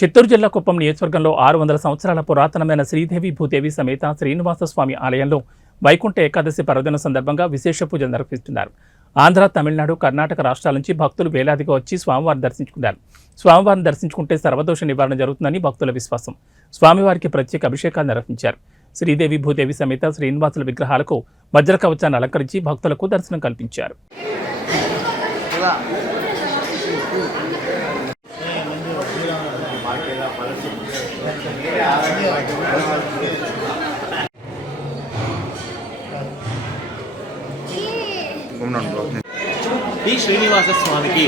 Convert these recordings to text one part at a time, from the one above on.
చిత్తూరు జిల్లా కుప్పం నియోజకవర్గంలో 600 సంవత్సరాల పురాతనమైన శ్రీదేవి భూదేవి సమేత శ్రీనివాస స్వామి ఆలయంలో వైకుంఠ ఏకాదశి పర్వదిన సందర్భంగా విశేష పూజలు నిర్వహిస్తున్నారు. ఆంధ్ర, తమిళనాడు, కర్ణాటక రాష్ట్రాల నుంచి భక్తులు వేలాదిగా వచ్చి స్వామివారిని దర్శించుకున్నారు. స్వామివారిని దర్శించుకుంటే సర్వదోష నివారణ జరుగుతుందని భక్తుల విశ్వాసం. స్వామివారికి ప్రత్యేక అభిషేకాలు నిర్వహించారు. శ్రీదేవి భూదేవి సమేత శ్రీనివాసుల విగ్రహాలకు వజ్ర కవచాన్ని అలంకరించి భక్తులకు దర్శనం కల్పించారు. ఈ శ్రీనివాస స్వామికి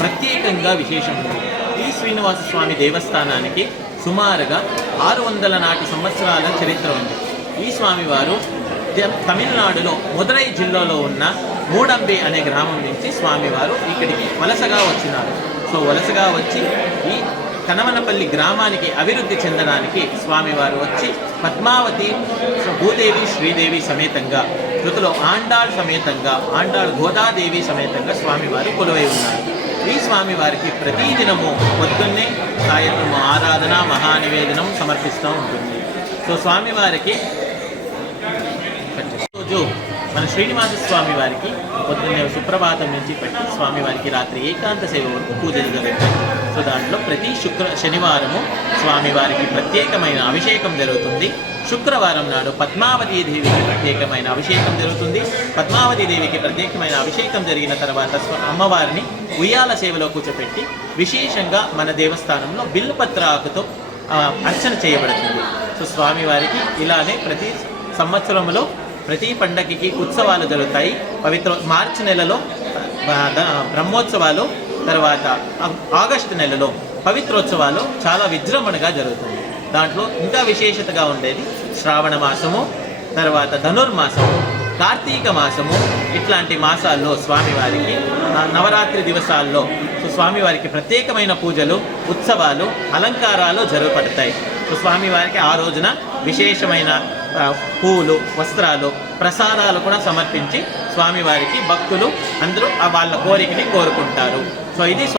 ప్రత్యేకంగా విశేషం ఉంది. ఈ శ్రీనివాస స్వామి దేవస్థానానికి సుమారుగా 600 నాటి సంవత్సరాల చరిత్ర ఉంది. ఈ స్వామివారు తమిళనాడులో మదురై జిల్లాలో ఉన్న మూడంబి అనే గ్రామం నుంచి స్వామివారు ఇక్కడికి వలసగా వచ్చినారు. సో వలసగా వచ్చి ఈ కనవనపల్లి గ్రామానికి అభివృద్ధి చెందడానికి స్వామివారు వచ్చి పద్మావతి భూదేవి శ్రీదేవి సమేతంగా, కృతిలో ఆండాళ్ సమేతంగా, ఆండాళ్ గోదాదేవి సమేతంగా స్వామివారు కొలువై ఉన్నారు. ఈ స్వామివారికి ప్రతిదినము పొద్దున్నే సాయంత్రం ఆరాధన మహానివేదనం సమర్పిస్తూ ఉంటుంది. సో స్వామివారికి రోజు మన శ్రీనివాస స్వామి వారికి పొద్దున్నే సుప్రభాతం నుంచి పట్టి స్వామివారికి రాత్రి ఏకాంత సేవ వరకు పూజలు జరుగుతాయి. సో దాంట్లో ప్రతి శనివారము స్వామివారికి ప్రత్యేకమైన అభిషేకం జరుగుతుంది. శుక్రవారం నాడు పద్మావతీ దేవికి ప్రత్యేకమైన అభిషేకం జరుగుతుంది. పద్మావతీ దేవికి ప్రత్యేకమైన అభిషేకం జరిగిన తర్వాత అమ్మవారిని ఉయ్యాల సేవలో కూర్చోపెట్టి విశేషంగా మన దేవస్థానంలో బిల్వపత్ర ఆకుతో అర్చన చేయబడుతుంది. సో స్వామివారికి ఇలానే ప్రతి సంవత్సరంలో ప్రతి పండగకి ఉత్సవాలు జరుగుతాయి. మార్చి నెలలో బ్రహ్మోత్సవాలు, తర్వాత ఆగస్టు నెలలో పవిత్రోత్సవాలు చాలా విజృంభణగా జరుగుతుంది. దాంట్లో ఇంకా విశేషతగా ఉండేది శ్రావణ మాసము, తర్వాత ధనుర్మాసము, కార్తీక మాసము. ఇట్లాంటి మాసాల్లో స్వామివారికి నవరాత్రి దివసాల్లో స్వామివారికి ప్రత్యేకమైన పూజలు, ఉత్సవాలు, అలంకారాలు జరగబడతాయి. స్వామివారికి ఆ రోజున విశేషమైన పూలు, వస్త్రాలు, ప్రసాదాలు కూడా సమర్పించి స్వామివారికి భక్తులు అందరూ వాళ్ళ కోరికని కోరుకుంటారు. సో ఇది